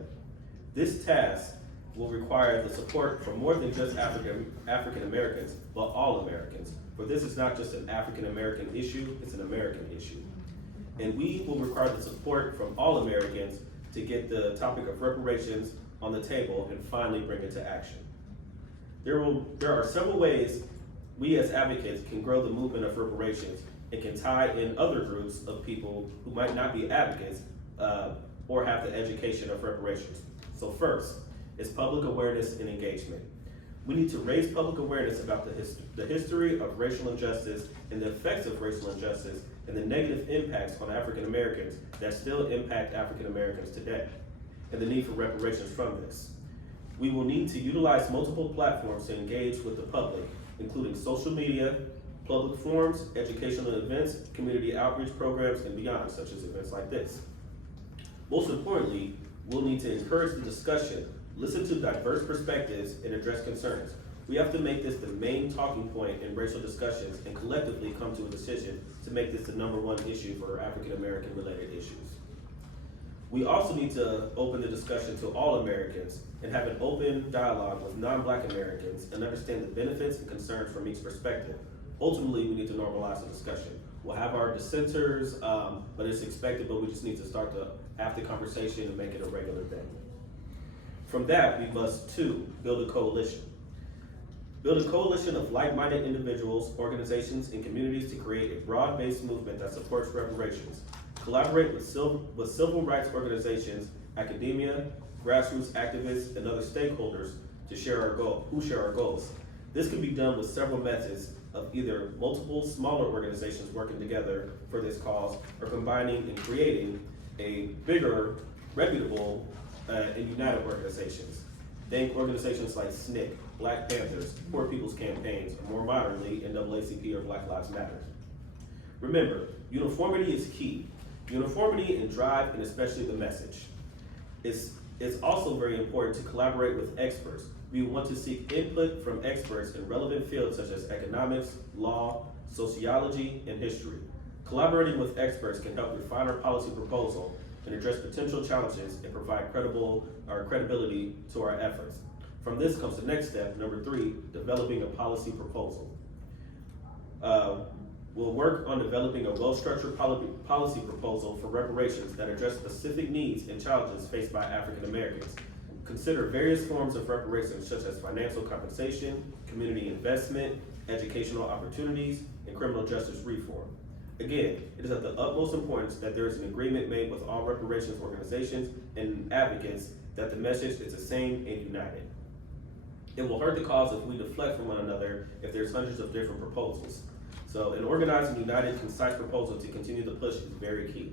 This task will require the support from more than just African Americans, but all Americans. For this is not just an African American issue, it's an American issue. And we will require the support from all Americans to get the topic of reparations on the table and finally bring it to action. There are several ways we as advocates can grow the movement of reparations and can tie in other groups of people who might not be advocates or have the education of reparations. So first, is public awareness and engagement. We need to raise public awareness about the history of racial injustice and the effects of racial injustice and the negative impacts on African Americans that still impact African Americans today, and the need for reparations from this. We will need to utilize multiple platforms to engage with the public, including social media, public forums, educational events, community outreach programs, and beyond, such as events like this. Most importantly, we'll need to encourage the discussion, listen to diverse perspectives, and address concerns. We have to make this the main talking point in racial discussions and collectively come to a decision to make this the #1 issue for African American related issues. We also need to open the discussion to all Americans and have an open dialogue with non-Black Americans and understand the benefits and concerns from each perspective. Ultimately, we need to normalize the discussion. We'll have our dissenters, but it's expected, but we just need to start to have the conversation and make it a regular thing. From that, we must, too, build a coalition. Build a coalition of like-minded individuals, organizations, and communities to create a broad-based movement that supports reparations. Collaborate with civil rights organizations, academia, grassroots activists, and other stakeholders to share our goals. This can be done with several methods of either multiple smaller organizations working together for this cause or combining and creating a bigger, reputable, and united organizations. Think organizations like SNCC, Black Panthers, Poor People's Campaigns, or more modernly, NAACP or Black Lives Matter. Remember, uniformity is key. Uniformity in drive and especially the message. It's also very important to collaborate with experts. We want to seek input from experts in relevant fields such as economics, law, sociology, and history. Collaborating with experts can help refine our policy proposal and address potential challenges and provide credibility to our efforts. From this comes the next step, #3, developing a policy proposal. We'll work on developing a well-structured policy proposal for reparations that address specific needs and challenges faced by African Americans. Consider various forms of reparations such as financial compensation, community investment, educational opportunities, and criminal justice reform. Again, it is of the utmost importance that there is an agreement made with all reparations organizations and advocates that the message is the same and united. It will hurt the cause if we deflect from one another if there's hundreds of different proposals. So an organized, united, concise proposal to continue the push is very key.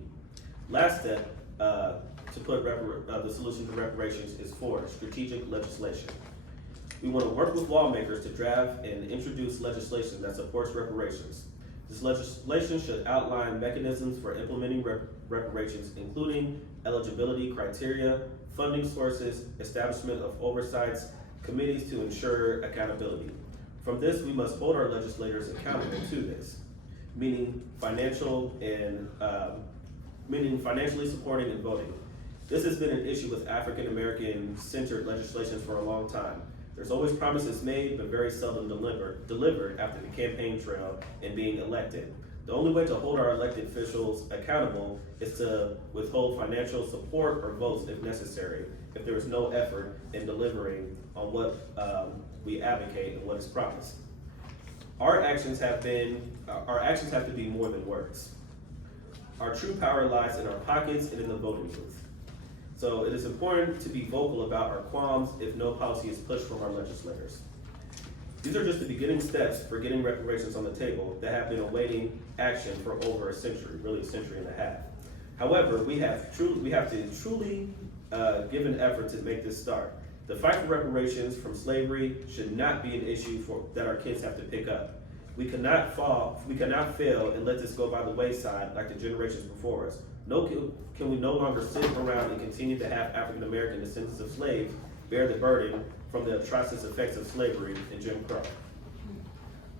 Last step to put the solution to reparations is 4, strategic legislation. We want to work with lawmakers to draft and introduce legislation that supports reparations. This legislation should outline mechanisms for implementing reparations, including eligibility criteria, funding sources, establishment of oversights, committees to ensure accountability. From this, we must hold our legislators accountable to this, meaning financially supporting and voting. This has been an issue with African American centered legislation for a long time. There's always promises made, but very seldom delivered after the campaign trail and being elected. The only way to hold our elected officials accountable is to withhold financial support or votes if necessary, if there is no effort in delivering on what we advocate and what is promised. Our actions have to be more than words. Our true power lies in our pockets and in the voting booth. So it is important to be vocal about our qualms if no policy is pushed from our legislators. These are just the beginning steps for getting reparations on the table that have been awaiting action for over a century, really a century and a half. However, we have to truly give an effort to make this start. The fight for reparations from slavery should not be an issue that our kids have to pick up. We cannot fail and let this go by the wayside like the generations before us. Can we no longer sit around and continue to have African American descendants of slaves bear the burden from the atrocious effects of slavery and Jim Crow?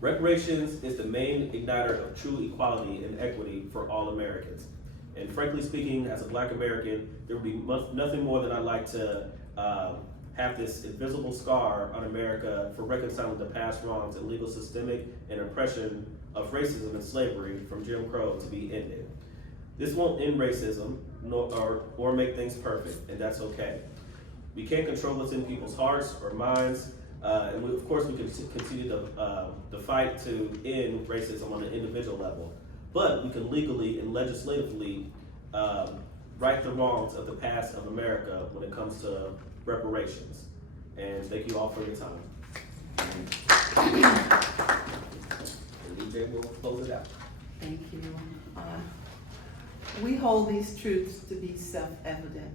Reparations is the main igniter of true equality and equity for all Americans. And frankly speaking, as a Black American, there would be nothing more than I'd like to have this invisible scar on America for reconciling the past wrongs and legal, systemic, and oppression of racism and slavery from Jim Crow to be ended. This won't end racism or make things perfect, and that's okay. We can't control what's in people's hearts or minds, and of course we can continue the fight to end racism on an individual level. But we can legally and legislatively right the wrongs of the past of America when it comes to reparations. And thank you all for your time. And DJ will close it out. Thank you. We hold these truths to be self-evident,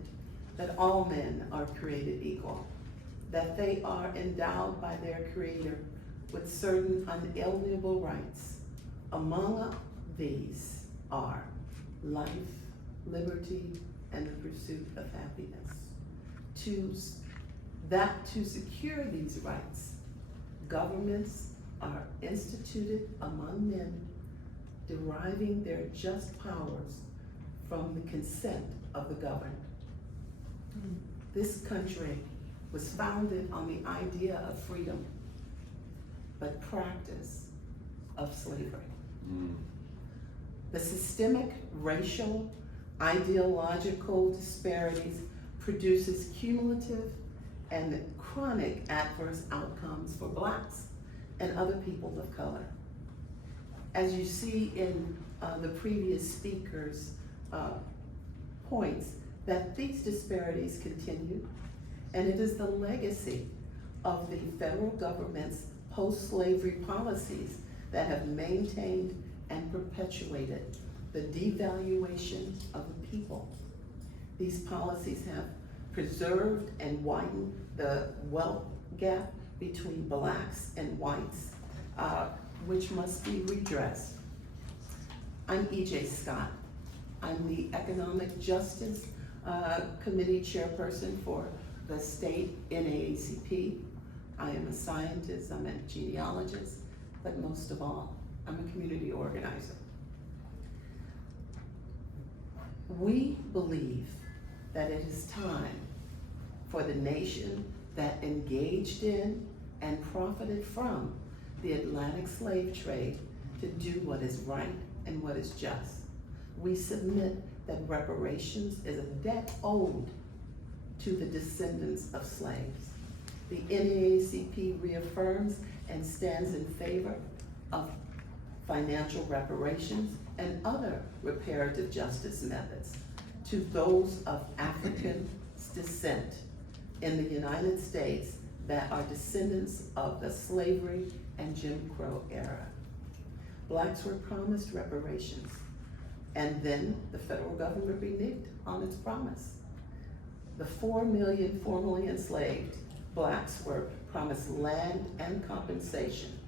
that all men are created equal, that they are endowed by their Creator with certain unalienable rights. Among these are life, liberty, and the pursuit of happiness. To secure these rights, governments are instituted among men, deriving their just powers from the consent of the governed. This country was founded on the idea of freedom, but practice of slavery. The systemic racial, ideological disparities produces cumulative and chronic adverse outcomes for Blacks and other people of color. As you see in the previous speakers' points, that these disparities continue, and it is the legacy of the federal government's post-slavery policies that have maintained and perpetuated the devaluation of the people. These policies have preserved and widened the wealth gap between Blacks and whites, which must be redressed. I'm E.J. Scott. I'm the Economic Justice Committee Chairperson for the state NAACP. I am a scientist, I'm a genealogist, but most of all, I'm a community organizer. We believe that it is time for the nation that engaged in and profited from the Atlantic slave trade to do what is right and what is just. We submit that reparations is a debt owed to the descendants of slaves. The NAACP reaffirms and stands in favor of financial reparations and other reparative justice methods to those of African descent in the United States that are descendants of the slavery and Jim Crow era. Blacks were promised reparations, and then the federal government reneged on its promise. The 4 million formerly enslaved Blacks were promised land and compensation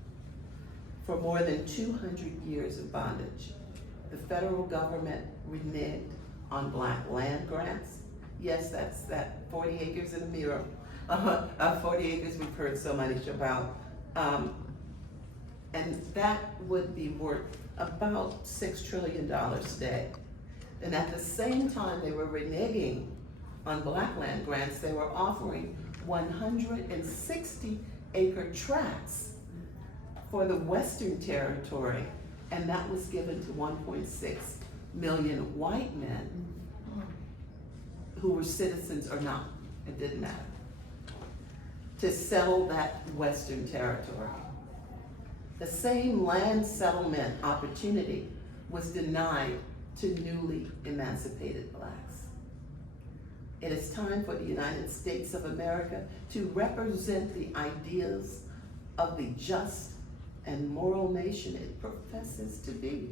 for more than 200 years of bondage. The federal government reneged on Black land grants. Yes, that's that 40 acres in a mirror. 40 acres we've heard so much about. And that would be worth about $6 trillion today. And at the same time they were reneging on Black land grants, they were offering 160-acre tracts for the Western Territory, and that was given to 1.6 million white men who were citizens or not, it didn't matter, to settle that Western Territory. The same land settlement opportunity was denied to newly emancipated Blacks. It is time for the United States of America to represent the ideas of the just and moral nation it professes to be.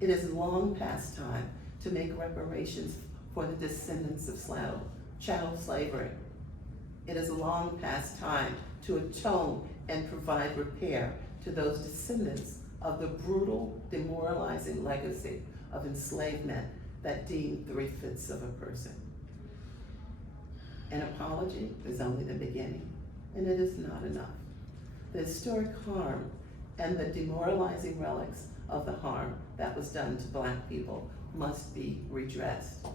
It is long past time to make reparations for the descendants of chattel slavery. It is long past time to atone and provide repair to those descendants of the brutal, demoralizing legacy of enslavement that deemed 3/5 of a person. An apology is only the beginning, and it is not enough. The historic harm and the demoralizing relics of the harm that was done to Black people must be redressed.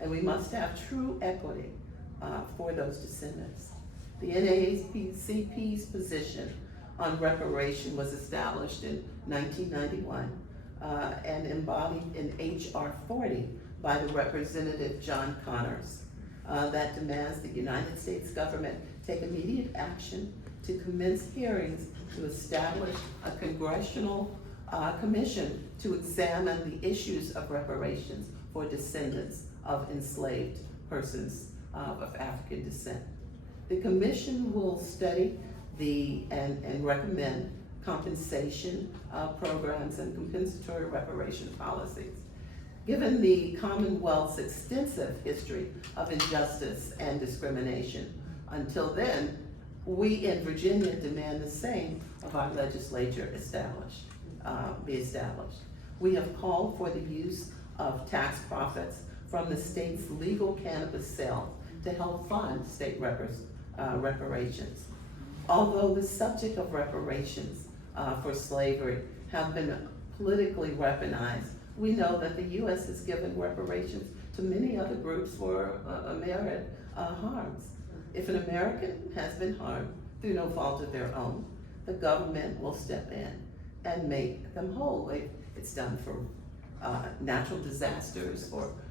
And we must have true equity for those descendants. The NAACP's position on reparation was established in 1991 and embodied in H.R. 40 by the Representative John Connors that demands the United States government take immediate action to commence hearings to establish a congressional commission to examine the issues of reparations for descendants of enslaved persons of African descent. The commission will study and recommend compensation programs and compensatory reparation policies. Given the Commonwealth's extensive history of injustice and discrimination, until then, we in Virginia demand the same of our legislature be established. We have called for the use of tax profits from the state's legal cannabis sales to help fund state reparations. Although the subject of reparations for slavery have been politically weaponized, we know that the U.S. has given reparations to many other groups for American harms. If an American has been harmed through no fault of their own, the government will step in and make them whole. It's done for natural disasters,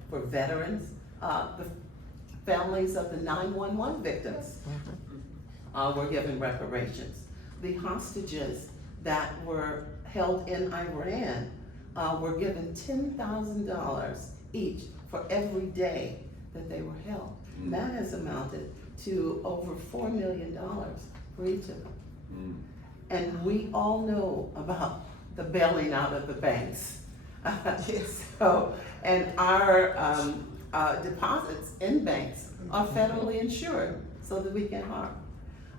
for veterans, the families of the 9/11 victims were given reparations. The hostages that were held in Iran were given $10,000 each for every day that they were held. And that has amounted to over $4 million for each of them. And we all know about the bailing out of the banks. And our deposits in banks are federally insured so that we can harm.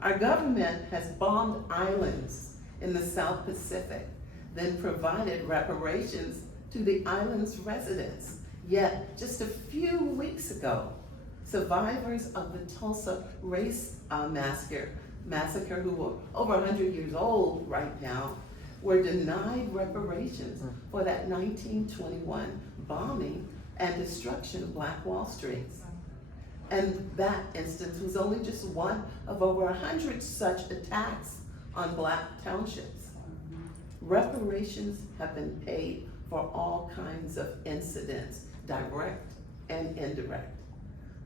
Our government has bombed islands in the South Pacific, then provided reparations to the island's residents. Yet, just a few weeks ago, survivors of the Tulsa race massacre, who were over 100 years old right now, were denied reparations for that 1921 bombing and destruction of Black Wall Street. And that instance was only just one of over 100 such attacks on Black townships. Reparations have been paid for all kinds of incidents, direct and indirect.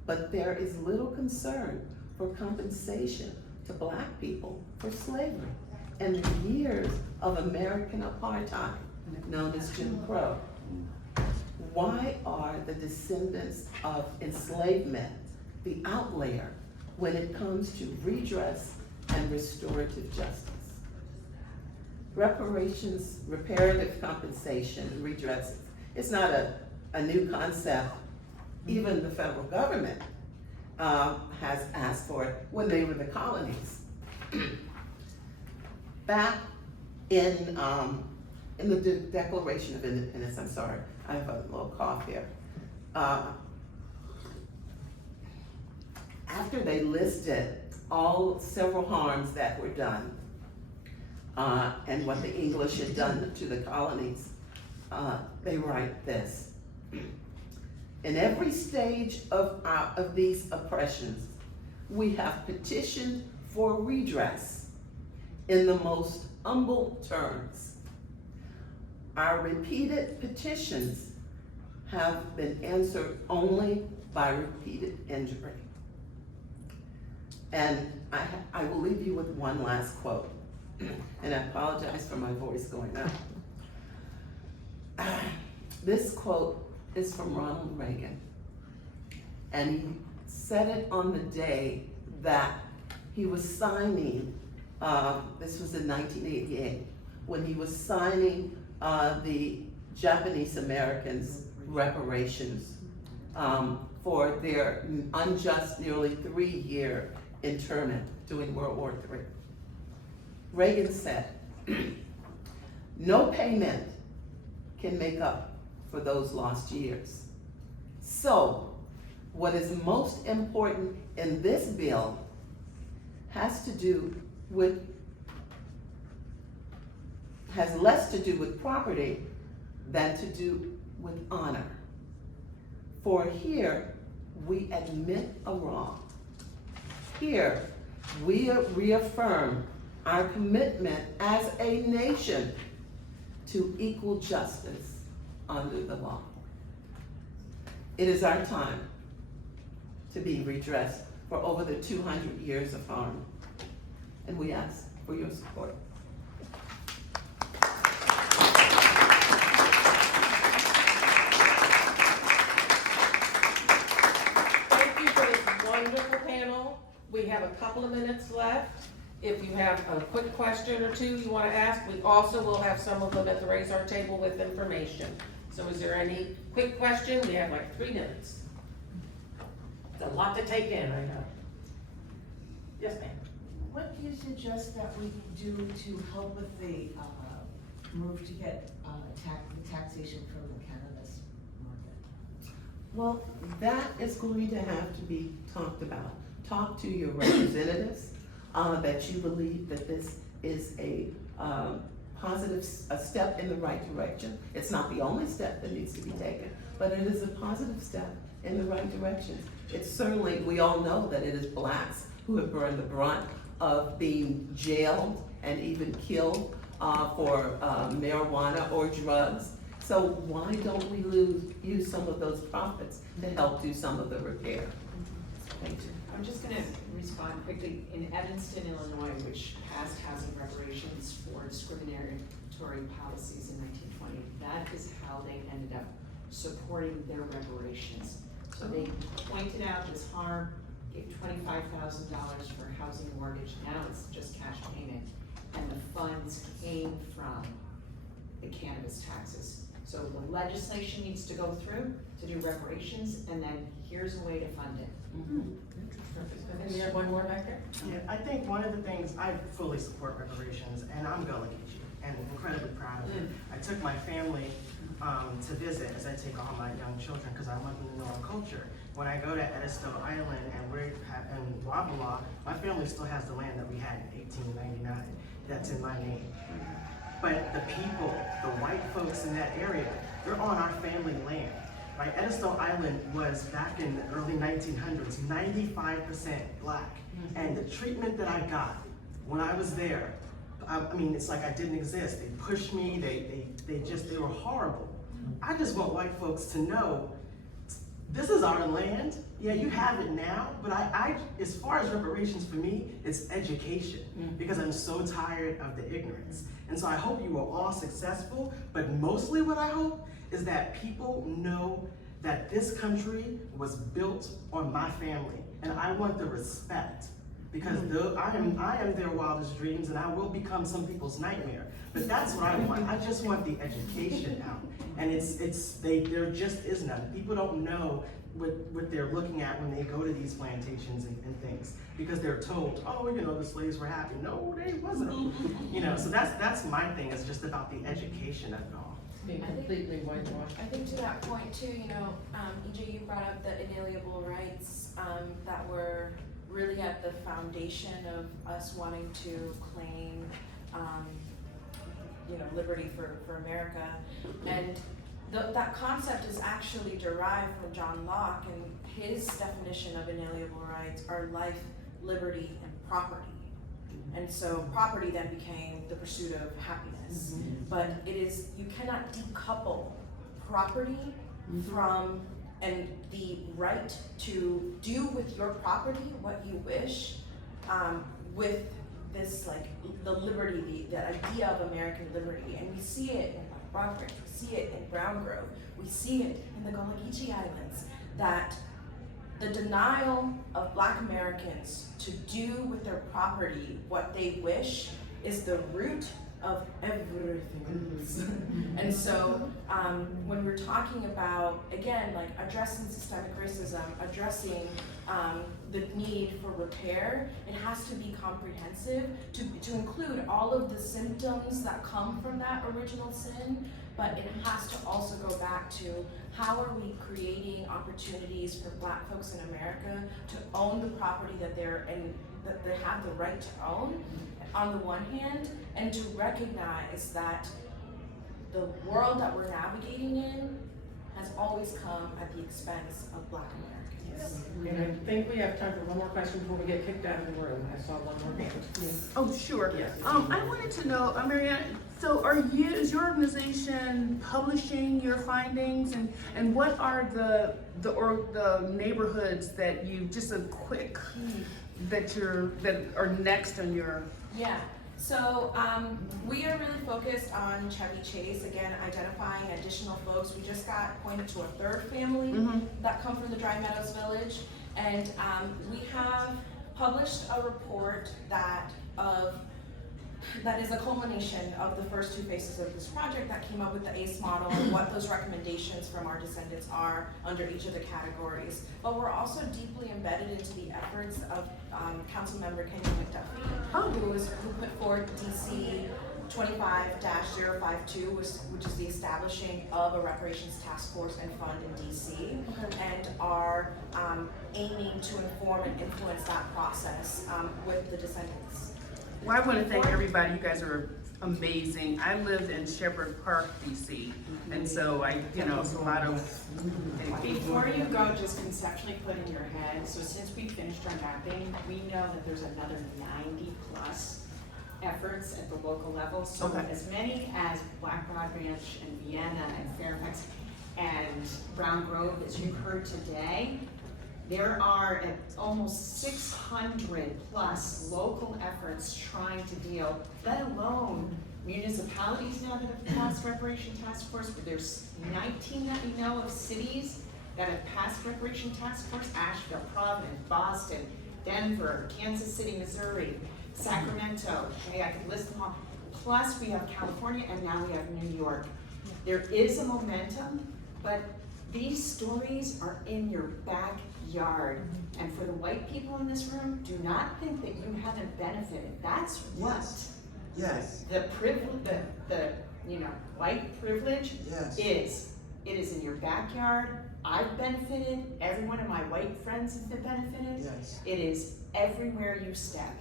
But there is little concern for compensation to Black people for slavery and the years of American apartheid, known as Jim Crow. Why are the descendants of enslavement the outlier when it comes to redress and restorative justice? Reparations, reparative compensation, redress, it's not a new concept. Even the federal government has asked for it when they were the colonies. Back in the Declaration of Independence, I'm sorry, I have a little cough here. After they listed several harms that were done, and what the English had done to the colonies, they write this: in every stage of these oppressions, we have petitioned for redress in the most humble terms. Our repeated petitions have been answered only by repeated injury. And I will leave you with one last quote, and I apologize for my voice going up. This quote is from Ronald Reagan, and he said it on the day that he was signing, this was in 1988, when he was signing the Japanese Americans' reparations for their unjust nearly 3-year internment during World War III. Reagan said, No payment can make up for those lost years. So, what is most important in this bill has less to do with property than to do with honor. For here, we admit a wrong. Here, we reaffirm our commitment as a nation to equal justice under the law. It is our time to be redressed for over the 200 years of harm, and we ask for your support. Thank you for this wonderful panel. We have a couple of minutes left. If you have a quick question or two you want to ask, we also will have some of them at the raise our table with information. So is there any quick question? We have like 3 minutes. It's a lot to take in, I know. Yes, ma'am. What do you suggest that we do to help with the move to get taxation from the cannabis market? Well, that is going to have to be talked about. Talk to your representatives, that you believe that this is a step in the right direction. It's not the only step that needs to be taken, but it is a positive step in the right direction. It's certainly, we all know that it is blacks who have borne the brunt of being jailed and even killed for marijuana or drugs. So why don't we use some of those profits to help do some of the repair? Thank you. I'm just gonna respond quickly. In Evanston, Illinois, which passed housing reparations for discriminatory policies in 1920, that is how they ended up supporting their reparations. So they pointed out this harm, gave $25,000 for housing mortgage, now it's just cash payment, and the funds came from the cannabis taxes. So the legislation needs to go through to do reparations, and then here's a way to fund it. And you have one more back there? Yeah, I think one of the things, I fully support reparations, and I'm Gullah Geechee, and incredibly proud of it. I took my family to visit, as I take all my young children, because I want them to know our culture. When I go to Edisto Island and Wabala, my family still has the land that we had in 1899, that's in my name. But the people, the white folks in that area, they're on our family land. Right, Edisto Island was back in the early 1900s, 95% black. And the treatment that I got when I was there, I mean, it's like I didn't exist. They pushed me, they were horrible. I just want white folks to know, this is our land. Yeah, you have it now, but I as far as reparations for me, it's education, because I'm so tired of the ignorance. And so I hope you are all successful, but mostly what I hope is that people know that this country was built on my family, and I want the respect, because I am their wildest dreams, and I will become some people's nightmare. But that's what I want. I just want the education out, and there just is none. People don't know what they're looking at when they go to these plantations and things, because they're told, oh, you know, the slaves were happy. No, they wasn't. You know, so that's my thing. Is just about the education of it all. Being completely whitewashed. I think to that point too, you know, EJ, you brought up the inalienable rights that were really at the foundation of us wanting to claim, you know, liberty for America. And that concept is actually derived from John Locke, and his definition of inalienable rights are life, liberty, and property. And so property then became the pursuit of happiness. But it is, you cannot decouple property from, and the right to do with your property what you wish, with this, like, the liberty, the idea of American liberty. And we see it in Rockbridge, we see it in Brown Grove, we see it in the Gullah Geechee Islands, that the denial of Black Americans to do with their property what they wish is the root of everything else. And so when we're talking about, again, like addressing systemic racism, addressing the need for repair, it has to be comprehensive to include all of the symptoms that come from that original sin, but it has to also go back to how are we creating opportunities for Black folks in America to own the property that that they have the right to own on the one hand, and to recognize that the world that we're navigating in has always come at the expense of Black Americans. And I think we have time for one more question before we get kicked out of the room. I saw one more hand. Oh, sure. Yes. I wanted to know, Marianne, so is your organization publishing your findings, and what are the neighborhoods that you, just a quick, that are next on your? Yeah, so we are really focused on Chevy Chase, again, identifying additional folks. We just got pointed to a third family that come from the Dry Meadows Village, and we have published a report that is a culmination of the first two phases of this project that came up with the ACE model and what those recommendations from our descendants are under each of the categories. But we're also deeply embedded into the efforts of Councilmember Kenyon McDuffie, who put forward DC 25-052, which is the establishing of a reparations task force and fund in DC, and are aiming to inform and influence that process with the descendants. Well, I want to thank everybody. You guys are amazing. I live in Shepherd Park, DC, and so it's a lot of. Before you go, just conceptually put in your head, so since we finished our mapping, we know that there's another 90+ efforts at the local level. So as many as Black Rod Ranch and Vienna and Fairfax and Brown Grove, as you heard today, there are almost 600+ local efforts trying to deal, let alone municipalities now that have passed reparation task force, but there's 19 that we know of cities that have passed reparation task force: Asheville, Providence, Boston, Denver, Kansas City, Missouri, Sacramento. Okay, I could list them all. Plus we have California, and now we have New York. There is a momentum, but these stories are in your backyard. And for the white people in this room, do not think that you haven't benefited. That's what the privilege, the white privilege is. It is in your backyard. I've benefited. Every one of my white friends have benefited. It is everywhere you step.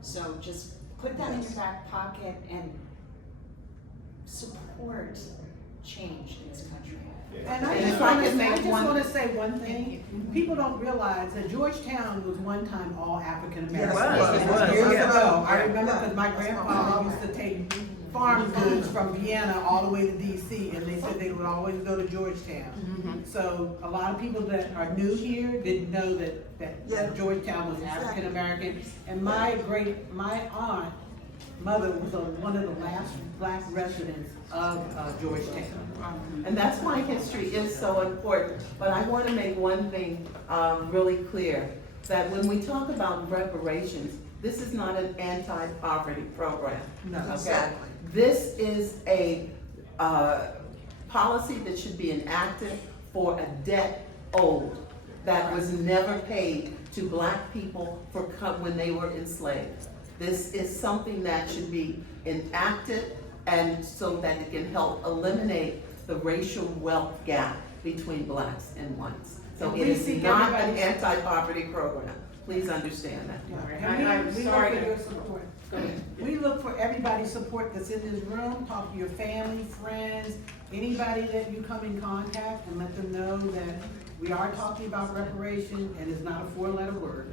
So just put that in your back pocket and support change in this country. And I just want to say one thing. People don't realize that Georgetown was one time all African American. It was. Years ago. I remember because my grandfather used to take farm goods from Vienna all the way to DC, and they said they would always go to Georgetown. So a lot of people that are new here didn't know that Georgetown was African American. And my aunt mother was one of the last Black residents of Georgetown. And that's why history is so important. But I want to make one thing really clear, that when we talk about reparations, this is not an anti-poverty program. No, okay? exactly. This is a policy that should be enacted for a debt owed that was never paid to Black people when they were enslaved. This is something that should be enacted, and so that it can help eliminate the racial wealth gap between Blacks and whites. So it is not an anti-poverty program. Please understand that. I'm sorry. For your support. We look for everybody's support that's in this room. Talk to your family, friends, anybody that you come in contact, and let them know that we are talking about reparation, and it's not a 4-letter word.